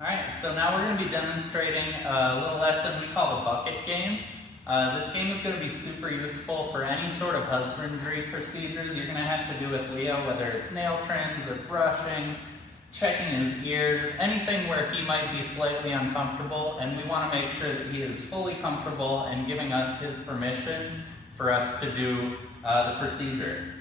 Alright, so now we're going to be demonstrating a little lesson we call the bucket game. This game is going to be super useful for any sort of husbandry procedures you're going to have to do with Leo, whether it's nail trims or brushing, checking his ears, anything where he might be slightly uncomfortable, and we want to make sure that he is fully comfortable and giving us his permission for us to do the procedure.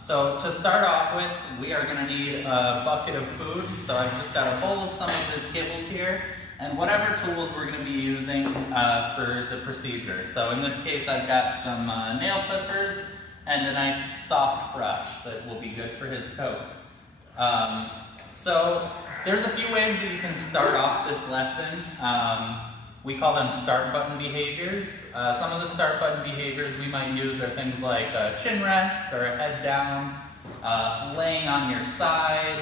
So to start off with, we are going to need a bucket of food. So I've just got a bowl of some of his kibbles here, and whatever tools we're going to be using for the procedure. So in this case, I've got some nail clippers and a nice soft brush that will be good for his coat. So there's a few ways that you can start off this lesson. We call them start button behaviors. Some of the start button behaviors we might use are things like a chin rest or a head down, laying on your side.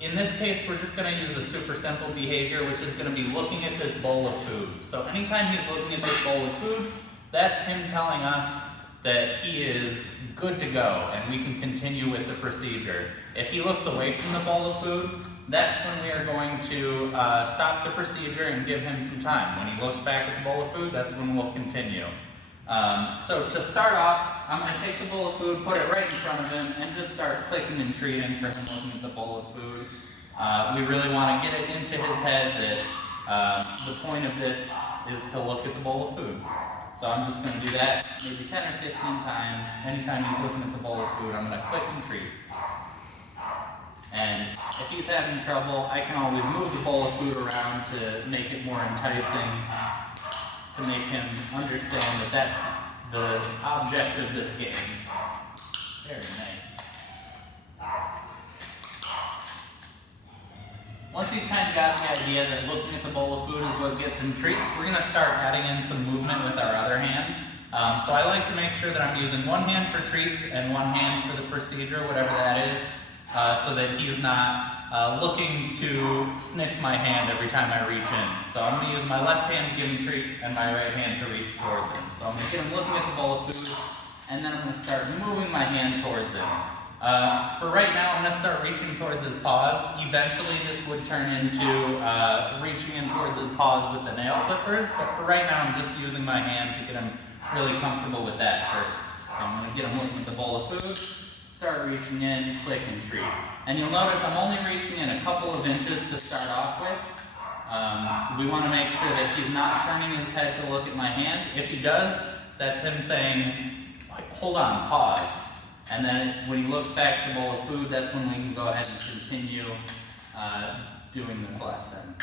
In this case, we're just going to use a super simple behavior, which is going to be looking at this bowl of food. So anytime he's looking at this bowl of food, that's him telling us that he is good to go and we can continue with the procedure. If he looks away from the bowl of food, that's when we are going to stop the procedure and give him some time. When he looks back at the bowl of food, that's when we'll continue. So to start off, I'm going to take the bowl of food, put it right in front of him, and just start clicking and treating for him looking at the bowl of food. We really want to get it into his head that the point of this is to look at the bowl of food. So I'm just going to do that maybe 10 or 15 times. Anytime he's looking at the bowl of food, I'm going to click and treat. And if he's having trouble, I can always move the bowl of food around to make it more enticing, to make him understand that that's the object of this game. Very nice. Once he's kind of got the idea that looking at the bowl of food is what gets him treats, we're going to start adding in some movement with our other hand. So I like to make sure that I'm using one hand for treats and one hand for the procedure, whatever that is. So that he's not looking to sniff my hand every time I reach in. So I'm going to use my left hand to give him treats and my right hand to reach towards him. So I'm going to get him looking at the bowl of food, and then I'm going to start moving my hand towards him. For right now, I'm going to start reaching towards his paws. Eventually this would turn into reaching in towards his paws with the nail clippers, but for right now I'm just using my hand to get him really comfortable with that first. So I'm going to get him looking at the bowl of food, start reaching in, click and treat. And you'll notice I'm only reaching in a couple of inches to start off with. We want to make sure that he's not turning his head to look at my hand. If he does, that's him saying, like, hold on, pause. And then when he looks back at the bowl of food, that's when we can go ahead and continue doing this lesson.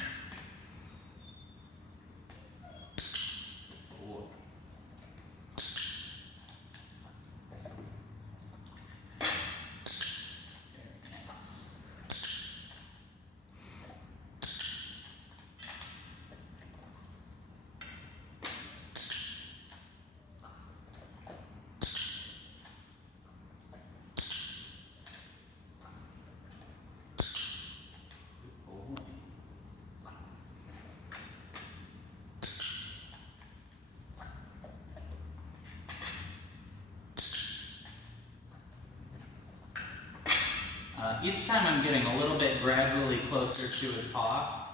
Each time I'm getting a little bit gradually closer to his paw.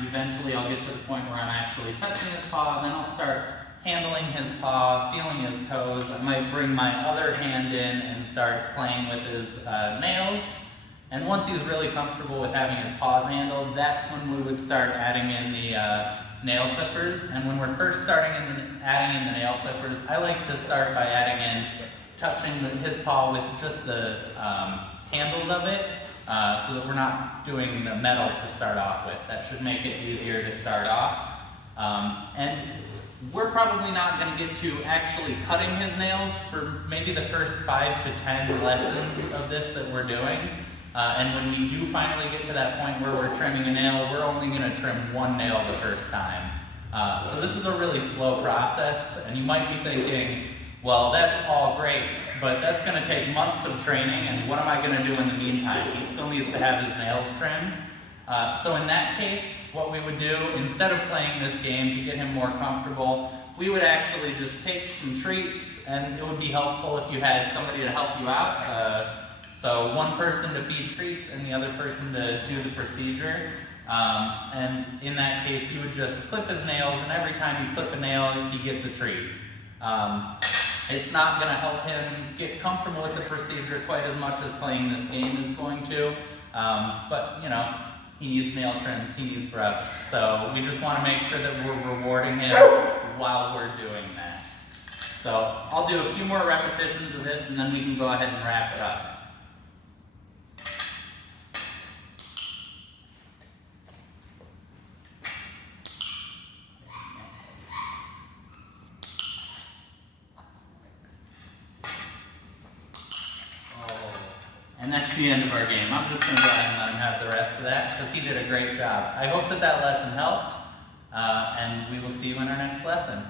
Eventually I'll get to the point where I'm actually touching his paw, then I'll start handling his paw, feeling his toes. I might bring my other hand in and start playing with his nails. And once he's really comfortable with having his paws handled, that's when we would start adding in the nail clippers. And when we're first adding in the nail clippers, I like to start by adding in touching his paw with just the handles of it, so that we're not doing the metal to start off with. That should make it easier to start off. And we're probably not going to get to actually cutting his nails for maybe the first 5 to 10 lessons of this that we're doing. And when we do finally get to that point where we're trimming a nail, we're only going to trim one nail the first time. So this is a really slow process, and you might be thinking, well, that's all great, but that's going to take months of training, and what am I going to do in the meantime? He still needs to have his nails trimmed. So in that case, what we would do, instead of playing this game to get him more comfortable, we would actually just take some treats, and it would be helpful if you had somebody to help you out. So one person to feed treats and the other person to do the procedure. And in that case, you would just clip his nails, and every time you clip a nail, he gets a treat. It's not going to help him get comfortable with the procedure quite as much as playing this game is going to. But, you know, he needs nail trims, he needs brushed. So we just want to make sure that we're rewarding him while we're doing that. So I'll do a few more repetitions of this, and then we can go ahead and wrap it up. And that's the end of our game. I'm just going to go ahead and let him have the rest of that because he did a great job. I hope that that lesson helped, and we will see you in our next lesson.